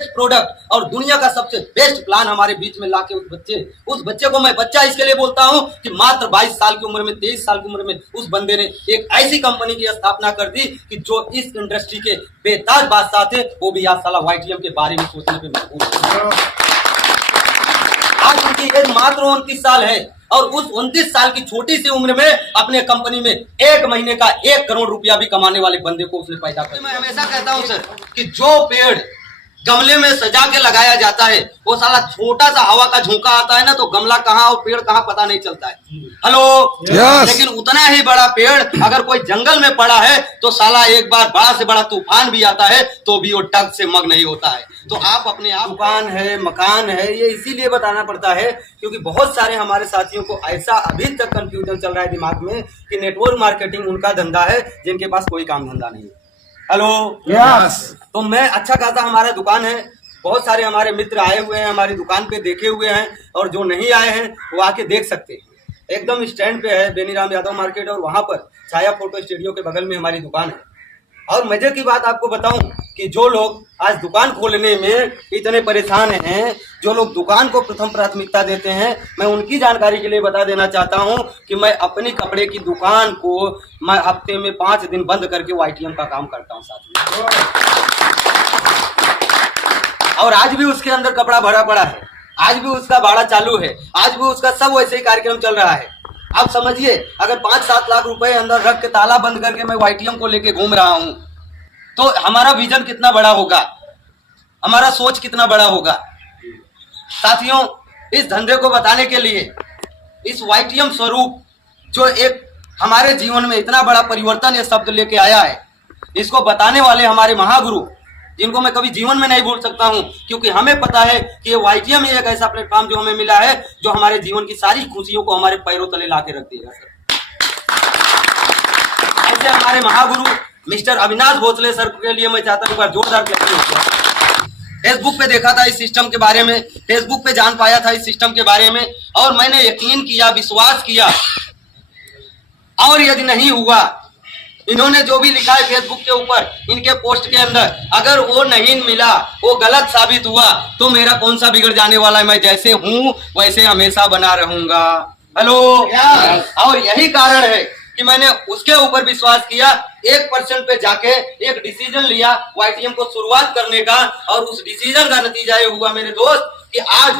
Product और दुनिया का सबसे बेस्ट प्लान हमारे बीच में लाके उस बच्चे को मैं बच्चा इसके लिए बोलता हूं कि मात्र 22 साल की उम्र में 23 साल की उम्र में उस बंदे ने एक ऐसी कंपनी की स्थापना कर दी कि जो इस इंडस्ट्री के बेताज बादशाह थे वो भी आज साला YTM के बारे में सोचने पे मजबूर है। आज उनकी एज मात्र 29 साल है और उस 29 साल की छोटी सी उम्र में अपने कंपनी में 1 महीने का 1 करोड़ रुपया भी कमाने वाले बंदे को उसने पैदा कर। मैं हमेशा कहता हूं सर कि जो पेड़ गमले में सजा के लगाया जाता है वो साला छोटा सा हवा का झोंका आता है ना तो गमला कहाँ और पेड़ कहाँ पता नहीं चलता है। Hello yes. लेकिन उतना ही बड़ा पेड़ अगर कोई जंगल में पड़ा है तो साला एक बार बड़ा से बड़ा तूफान भी आता है तो भी वो टग से मग नहीं होता है। तो आप अपने आप दुकान है मकान है ये इसीलिए बताना पड़ता है क्योंकि बहुत सारे हमारे साथियों को ऐसा अभी तक कंफ्यूजन चल रहा है दिमाग में कि नेटवर्क मार्केटिंग उनका धंधा है जिनके पास कोई काम धंधा नहीं है। हेलो यस तो मैं अच्छा खासा हमारा दुकान है, बहुत सारे हमारे मित्र आए हुए हैं हमारी दुकान पे देखे हुए हैं और जो नहीं आए हैं वो आके देख सकते हैं। एकदम स्टैंड पे है बेनीराम यादव मार्केट और वहां पर छाया फोटो स्टूडियो के बगल में हमारी दुकान है। और मजे की बात आपको बताऊं कि जो लोग आज दुकान खोलने में इतने परेशान हैं, जो लोग दुकान को प्रथम प्राथमिकता देते हैं, मैं उनकी जानकारी के लिए बता देना चाहता हूं कि मैं अपनी कपड़े की दुकान को मैं हफ्ते में 5 दिन बंद करके YTM का काम करता हूं साथ में। और आज भी उसके अंदर कपड़ा भरा पड़ा है, आज भी उसका भाड़ा चालू है, आज भी उसका सब वैसे ही कार्यक्रम चल रहा है। आप समझिए अगर 5-7 लाख रुपए अंदर रख के ताला बंद करके मैं YTM को लेके घूम रहा हूं तो हमारा विजन कितना बड़ा होगा, हमारा सोच कितना बड़ा होगा। साथियों इस धंधे को बताने के लिए इस YTM स्वरूप जो एक हमारे जीवन में इतना बड़ा परिवर्तन ये शब्द लेके आया है, इसको बताने वाले हमारे महागुरु जिनको मैं कभी जीवन में नहीं भूल सकता हूं क्योंकि हमें पता है कि ये YTM ही एक ऐसा प्लेटफॉर्म जो हमें मिला है जो हमारे जीवन की सारी खुशियों को हमारे पैरों तले ला के रख देगा सर। ऐसे हमारे महागुरु मिस्टर अविनाश भोसले सर के लिए मैं चाहता हूं एक बार जोरदार क्लैपिंग हो। फेसबुक पे देखा था इस सिस्टम के बारे में, फेसबुक पे जान पाया था इस सिस्टम के बारे में और मैंने यकीन किया विश्वास किया और यदि नहीं हुआ इन्होंने जो भी लिखा है फेसबुक के ऊपर इनके पोस्ट के अंदर अगर वो नहीं मिला वो गलत साबित हुआ तो मेरा कौन सा बिगड़ जाने वाला है, मैं जैसे हूं वैसे हमेशा बना रहूंगा। हेलो और यही कारण है कि मैंने उसके ऊपर विश्वास किया, 1% पे जाके एक डिसीजन लिया YTM को शुरुआत करने का और उस डिसीजन का नतीजा ये हुआ मेरे दोस्त कि आज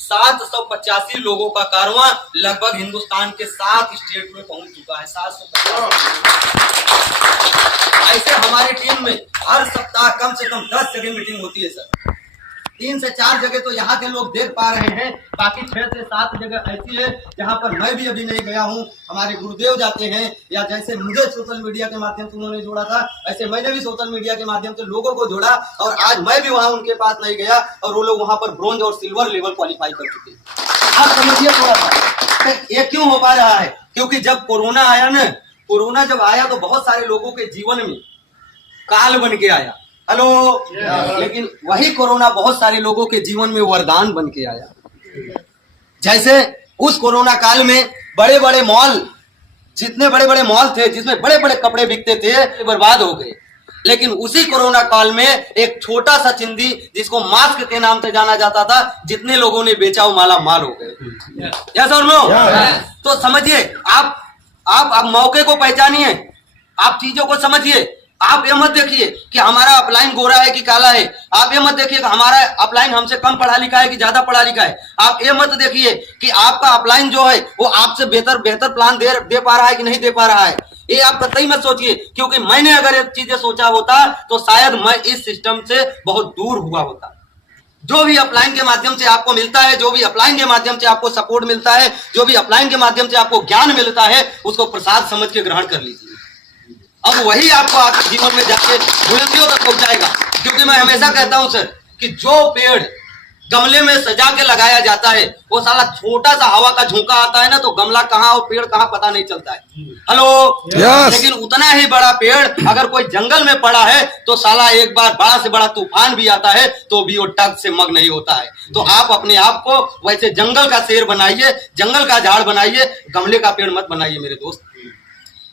785 लोगों का कारवां लगभग हिंदुस्तान के 7 स्टेट में पहुंच चुका है। 785 ऐसे हमारी टीम में हर सप्ताह कम से कम 10 जगह मीटिंग होती है सर। 3 से 4 जगह तो यहाँ के लोग देख पा रहे हैं, बाकी 6 से 7 जगह ऐसी है जहाँ पर मैं भी अभी नहीं गया हूँ। हमारे गुरुदेव जाते हैं या जैसे मुझे सोशल मीडिया के माध्यम से उन्होंने जोड़ा था ऐसे मैंने भी सोशल मीडिया के माध्यम से लोगों को जोड़ा और आज मैं भी वहाँ उनके पास नहीं गया और वो लोग वहाँ पर ब्रोंज और सिल्वर लेवल क्वालिफाई कर चुके हैं। आप समझिए थोड़ा सा ये क्यों हो पा रहा है, क्योंकि जब कोरोना आया ना, कोरोना जब आया तो बहुत सारे लोगों के जीवन में काल बन के आया। हेलो लेकिन वही कोरोना बहुत सारे लोगों के जीवन में वरदान बन के आया। जैसे उस कोरोना काल में बड़े बड़े मॉल, जितने बड़े बड़े मॉल थे जिसमें बड़े बड़े कपड़े बिकते थे बर्बाद हो गए, लेकिन उसी कोरोना काल में एक छोटा सा चिंदी जिसको मास्क के नाम से जाना जाता था जितने लोगों ने बेचा वो माला माल हो गए। यस और नो? तो समझिए आप मौके को पहचानिए, आप चीजों को समझिए। आप ये मत देखिए कि हमारा अपलाइन गोरा है कि काला है, आप ये मत देखिए कि हमारा अपलाइन हमसे कम पढ़ा लिखा है कि ज्यादा पढ़ा लिखा है, आप ये मत देखिए कि आपका अपलाइन जो है वो आपसे बेहतर प्लान दे पा रहा है कि नहीं दे पा रहा है। ये आप कतई मत सोचिए क्योंकि मैंने अगर ये चीजें सोचा होता तो शायद मैं इस सिस्टम से बहुत दूर हुआ होता। जो भी अपलाइन के माध्यम से आपको मिलता है, जो भी अपलाइन के माध्यम से आपको सपोर्ट मिलता है, जो भी अपलाइन के माध्यम से आपको ज्ञान मिलता है उसको प्रसाद समझ के ग्रहण कर लीजिए। अब वही आपको आपके जीवन में जाके बुलंदियों तक पहुंचाएगा। क्योंकि मैं हमेशा कहता हूं सर कि जो पेड़ गमले में सजा के लगाया जाता है वो साला छोटा सा हवा का झोंका आता है ना तो गमला कहाँ और पेड़ कहाँ पता नहीं चलता है। हेलो लेकिन उतना ही बड़ा पेड़ अगर कोई जंगल में पड़ा है तो साला एक बार बड़ा से बड़ा तूफान भी आता है तो भी वो टग से मग नहीं होता है। तो आप अपने आप को वैसे जंगल का शेर बनाइए, जंगल का झाड़ बनाइए, गमले का पेड़ मत बनाइए मेरे दोस्त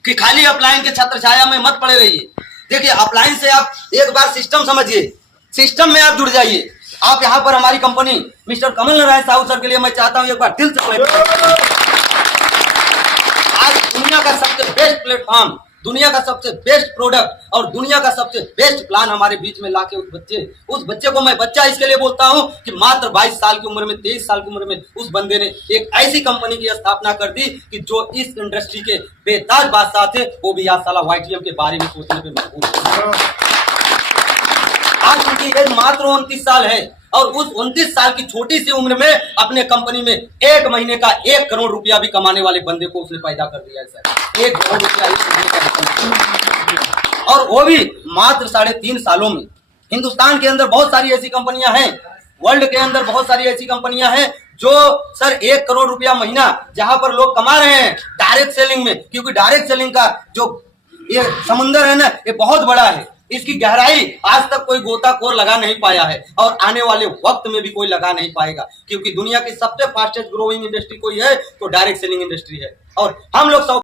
कि खाली अपलाइन के छत्र छाया में मत पड़े रहिए। देखिए अपलाइन से आप एक बार सिस्टम समझिए, सिस्टम में आप जुड़ जाइए। आप यहाँ पर हमारी company mister Kamal Narayan Sahu sir के लिए मैं चाहता हूँ एक बार दिल से आज दुनिया का सबसे बेस्ट प्लेटफॉर्म, दुनिया का सबसे बेस्ट प्रोडक्ट और दुनिया का सबसे बेस्ट प्लान हमारे बीच में लाके उस बच्चे को मैं बच्चा इसके लिए बोलता हूं कि मात्र 22 साल की उम्र में, 23 साल की उम्र में उस बंदे ने एक ऐसी कंपनी की स्थापना कर दी कि जो इस इंडस्ट्री के बेताज बादशाह थे वो भी आज साला YTM के बारे में सोचने पे मजबूर है। आज उनकी एज मात्र 29 साल है और उस 29 साल की छोटी सी उम्र में अपने कंपनी में 1 महीने का 1 करोड़ रुपया भी कमाने वाले बंदे को उसने पैदा कर दिया है सर। 1 करोड़ रुपया इस महीने का, और वो भी मात्र 3.5 सालों में। हिंदुस्तान के अंदर बहुत सारी ऐसी कंपनियां हैं, वर्ल्ड के अंदर बहुत सारी ऐसी कंपनियां हैं जो सर 1 करोड़ रुपया महीना जहां पर लोग कमा रहे हैं डायरेक्ट सेलिंग में, क्योंकि डायरेक्ट सेलिंग का जो ये समुंदर है ना, ये बहुत बड़ा है। इसकी गहराई आज तक कोई गोताखोर लगा नहीं पाया है और आने वाले वक्त में भी कोई लगा नहीं पाएगा, क्योंकि दुनिया की सबसे फास्टेस्ट ग्रोइंग इंडस्ट्री कोई है तो डायरेक्ट सेलिंग इंडस्ट्री है। और हम लोग